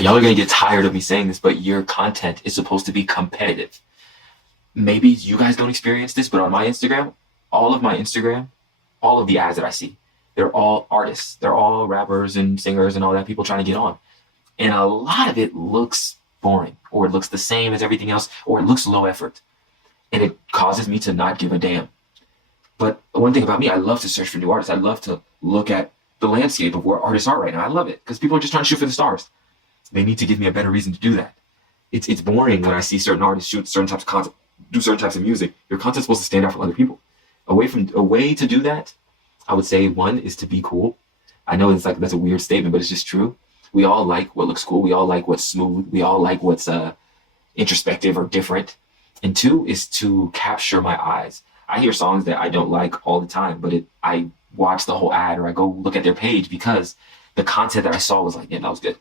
y'all are going to get tired of me saying this, but your content is supposed to be competitive. Maybe you guys don't experience this, but on my Instagram, all of my Instagram, all of the ads that I see, they're all artists. They're all rappers and singers and all that, people trying to get on. And a lot of it looks boring, or it looks the same as everything else, or it looks low effort. And it causes me to not give a damn. But one thing about me, I love to search for new artists. I love to look at the landscape of where artists are right now. I love it because people are just trying to shoot for the stars. They need to give me a better reason to do that. It's boring when I see certain artists shoot certain types of content, do certain types of music. Your content's supposed to stand out from other people. A way to do that, I would say one is to be cool. I know it's like that's a weird statement, but it's just true. We all like what looks cool. We all like what's smooth. We all like what's introspective or different. And two is to capture my eyes. I hear songs that I don't like all the time, but I watch the whole ad or I go look at their page because the content that I saw was like, yeah, that was good.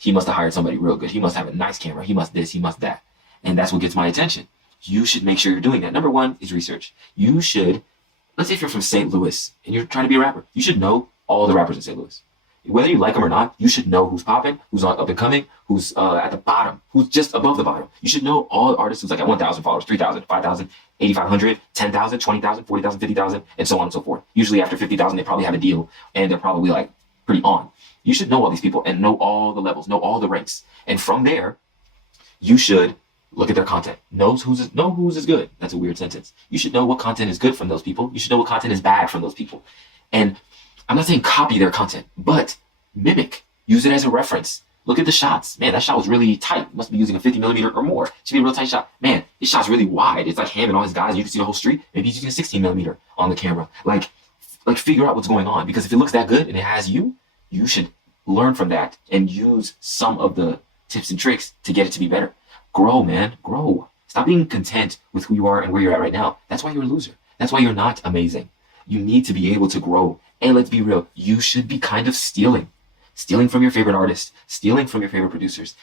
He must have hired somebody real good. He must have a nice camera. He must this, he must that. And that's what gets my attention. You should make sure you're doing that. Number one is research. You should, let's say if you're from St. Louis and you're trying to be a rapper, you should know all the rappers in St. Louis. Whether you like them or not, you should know who's popping, who's up and coming, who's at the bottom, who's just above the bottom. You should know all artists who's like at 1,000 followers, 3,000, 5,000, 8,500, 10,000, 20,000, 40,000, 50,000, and so on and so forth. Usually after 50,000, they probably have a deal and they're probably like pretty on. You should know all these people and know all the levels, know all the ranks. And from there, you should look at their content. Know who's is good. That's a weird sentence. You should know what content is good from those people. You should know what content is bad from those people. And I'm not saying copy their content, but mimic. Use it as a reference. Look at the shots. Man, that shot was really tight. Must be using a 50 millimeter or more. Should be a real tight shot. Man, his shot's really wide. It's like him and all his guys. You can see the whole street. Maybe he's using a 16 millimeter on the camera. Like figure out what's going on. Because if it looks that good and it has you, you should learn from that and use some of the tips and tricks to get it to be better. Grow, man. Grow. Stop being content with who you are and where you're at right now. That's why you're a loser. That's why you're not amazing. You need to be able to grow. And let's be real. You should be kind of stealing. Stealing from your favorite artists, stealing from your favorite producers,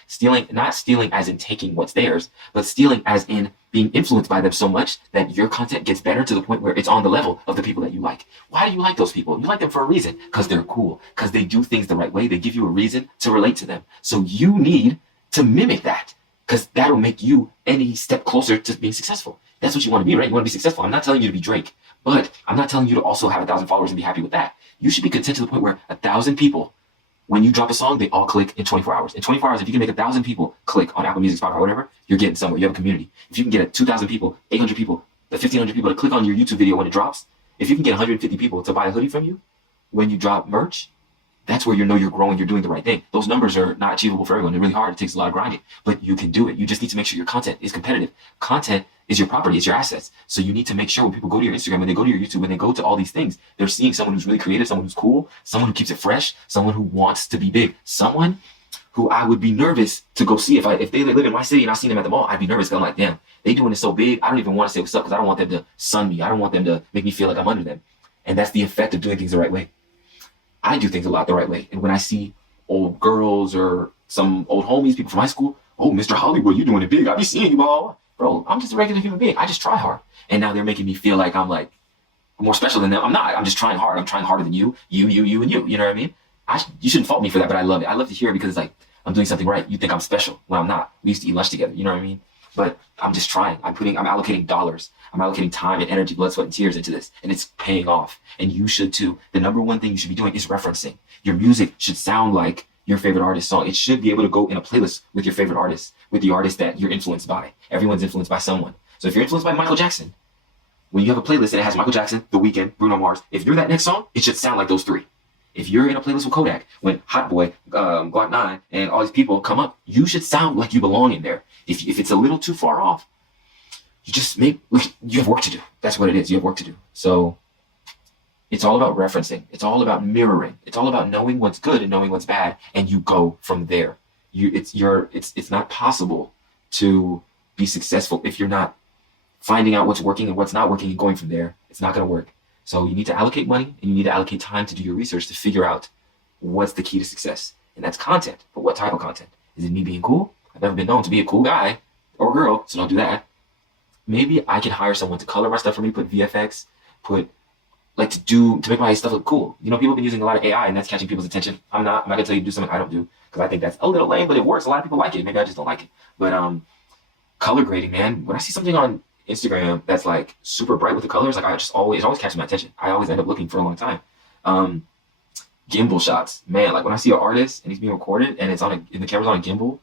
not stealing as in taking what's theirs, but stealing as in being influenced by them so much that your content gets better to the point where it's on the level of the people that you like. Why do you like those people? You like them for a reason, because they're cool, because they do things the right way. They give you a reason to relate to them. So you need to mimic that, because that'll make you any step closer to being successful. That's what you want to be, right? You want to be successful. I'm not telling you to be Drake, but I'm not telling you to also have 1,000 followers and be happy with that. You should be content to the point where 1,000 people, when you drop a song, they all click in 24 hours. In 24 hours, if you can make 1,000 people click on Apple Music, Spotify, whatever, you're getting somewhere. You have a community. If you can get 2,000 people, 800 people, 1,500 people to click on your YouTube video when it drops, if you can get 150 people to buy a hoodie from you when you drop merch, that's where you know you're growing, you're doing the right thing. Those numbers are not achievable for everyone. They're really hard. It takes a lot of grinding, but you can do it. You just need to make sure your content is competitive. Content is your property, it's your assets. So you need to make sure when people go to your Instagram, when they go to your YouTube, when they go to all these things, they're seeing someone who's really creative, someone who's cool, someone who keeps it fresh, someone who wants to be big, someone who I would be nervous to go see. If they live in my city and I seen them at the mall, I'd be nervous. I'm like, damn, they doing it so big. I don't even want to say what's up because I don't want them to sun me. I don't want them to make me feel like I'm under them. And that's the effect of doing things the right way. I do things a lot the right way. And when I see old girls or some old homies, people from high school, oh, Mr. Hollywood, you doing it big. I be seeing you all. Bro, I'm just a regular human being. I just try hard. And now they're making me feel like I'm like more special than them. I'm not. I'm just trying hard. I'm trying harder than you, and you. You know what I mean? You shouldn't fault me for that, but I love it. I love to hear it because it's like I'm doing something right. You think I'm special when I'm not. We used to eat lunch together. You know what I mean? But I'm just trying. I'm allocating dollars. I'm allocating time and energy, blood, sweat, and tears into this. And it's paying off. And you should too. The number one thing you should be doing is referencing. Your music should sound like your favorite artist's song. It should be able to go in a playlist with your favorite artist, with the artist that you're influenced by. Everyone's influenced by someone. So if you're influenced by Michael Jackson, when you have a playlist and it has Michael Jackson, The Weeknd, Bruno Mars, if you're that next song, it should sound like those three. If you're in a playlist with Kodak, when Hot Boy, Glock 9, and all these people come up, you should sound like you belong in there. If it's a little too far off, you have work to do. That's what it is. You have work to do. So it's all about referencing. It's all about mirroring. It's all about knowing what's good and knowing what's bad, and you go from there. It's not possible to be successful if you're not finding out what's working and what's not working and going from there. It's not going to work. So you need to allocate money and you need to allocate time to do your research to figure out what's the key to success. And that's content. But what type of content? Is it me being cool? I've never been known to be a cool guy or girl, so don't do that. Maybe I can hire someone to color my stuff for me, put VFX, put like to make my stuff look cool. You know, people have been using a lot of AI and that's catching people's attention. I'm not gonna tell you to do something I don't do because I think that's a little lame, but it works. A lot of people like it. Maybe I just don't like it. But color grading, man. When I see something on Instagram that's like super bright with the colors, like it always catches my attention. I always end up looking for a long time. Gimbal shots, man. Like when I see an artist and he's being recorded and and the camera's on a gimbal,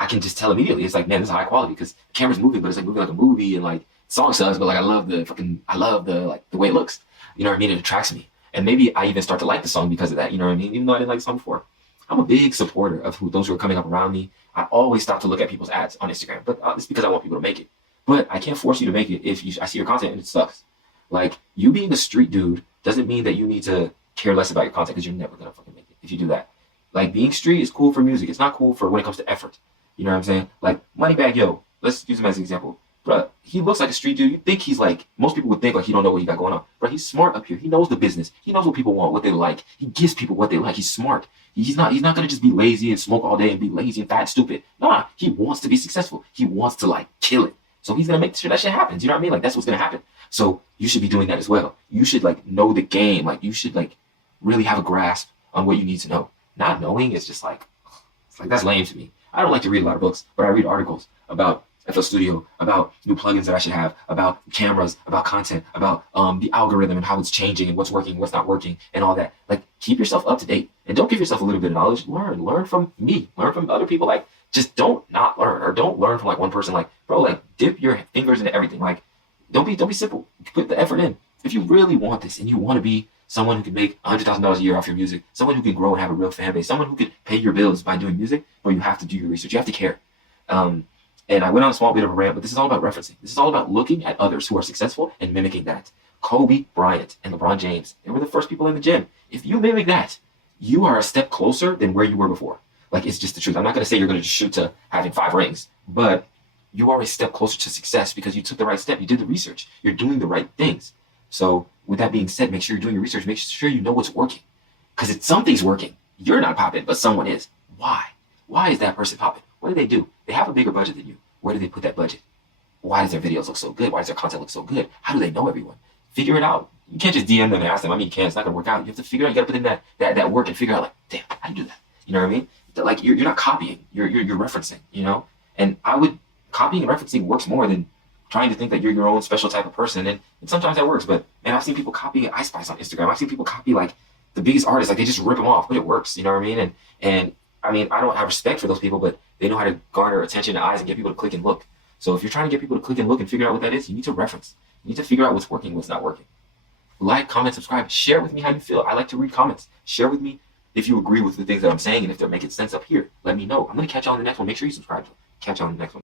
I can just tell immediately. It's like, man, this is high quality because the camera's moving, but it's like moving like a movie and like song sucks, but like I love the way it looks. You know what I mean? It attracts me. And maybe I even start to like the song because of that. You know what I mean? Even though I didn't like the song before. I'm a big supporter of those who are coming up around me. I always stop to look at people's ads on Instagram, but it's because I want people to make it. But I can't force you to make it if I see your content and it sucks. Like, you being a street dude doesn't mean that you need to care less about your content because you're never going to fucking make it if you do that. Like, being street is cool for music. It's not cool for when it comes to effort. You know what I'm saying? Like, Moneybagg Yo, let's use him as an example. Bruh, he looks like a street dude. You think he's like, most people would think like he don't know what he got going on. But he's smart up here. He knows the business. He knows what people want, what they like. He gives people what they like. He's smart. He's not gonna just be lazy and smoke all day and be lazy and fat and stupid. Nah, he wants to be successful. He wants to like kill it. So he's gonna make sure that shit happens. You know what I mean? Like, that's what's gonna happen. So you should be doing that as well. You should like know the game. Like, you should like really have a grasp on what you need to know. Not knowing is just like, it's like, that's lame to me. I don't like to read a lot of books, but I read articles about FL Studio, about new plugins that I should have, about cameras, about content, about the algorithm and how it's changing and what's working, what's not working, and all that. Like, keep yourself up to date and don't give yourself a little bit of knowledge. Learn from me, learn from other people. Like, just don't not learn, or don't learn from like one person. Like, bro, like dip your fingers into everything. Like, don't be simple. Put the effort in. If you really want this and you want to be someone who can make $100,000 a year off your music, someone who can grow and have a real fan base, someone who can pay your bills by doing music, well, you have to do your research. You have to care. And I went on a small bit of a rant, but this is all about referencing. This is all about looking at others who are successful and mimicking that. Kobe Bryant and LeBron James, they were the first people in the gym. If you mimic that, you are a step closer than where you were before. Like, it's just the truth. I'm not going to say you're going to just shoot to having 5 rings, but you are a step closer to success because you took the right step. You did the research. You're doing the right things. So with that being said, make sure you're doing your research. Make sure you know what's working. Because something's working. You're not popping, but someone is. Why? Why is that person popping? What do they do? They have a bigger budget than you. Where do they put that budget? Why does their videos look so good? Why does their content look so good? How do they know everyone? Figure it out. You can't just DM them and ask them. I mean, you can't. It's not going to work out. You have to figure out. You got to put in that work and figure out, like, damn, how do you do that? You know what I mean? Like, you're not copying. You're referencing, you know? And copying and referencing works more than trying to think that you're your own special type of person. And sometimes that works. But, man, I've seen people copy Ice Spice on Instagram. I've seen people copy, like, the biggest artists. Like, they just rip them off. But it works. You know what I mean? And I mean, I don't have respect for those people, but they know how to garner attention and eyes and get people to click and look. So if you're trying to get people to click and look and figure out what that is, you need to reference. You need to figure out what's working, what's not working. Like, comment, subscribe. Share with me how you feel. I like to read comments. Share with me if you agree with the things that I'm saying and if they're making sense up here. Let me know. I'm going to catch you on the next one. Make sure you subscribe. Catch you on the next one.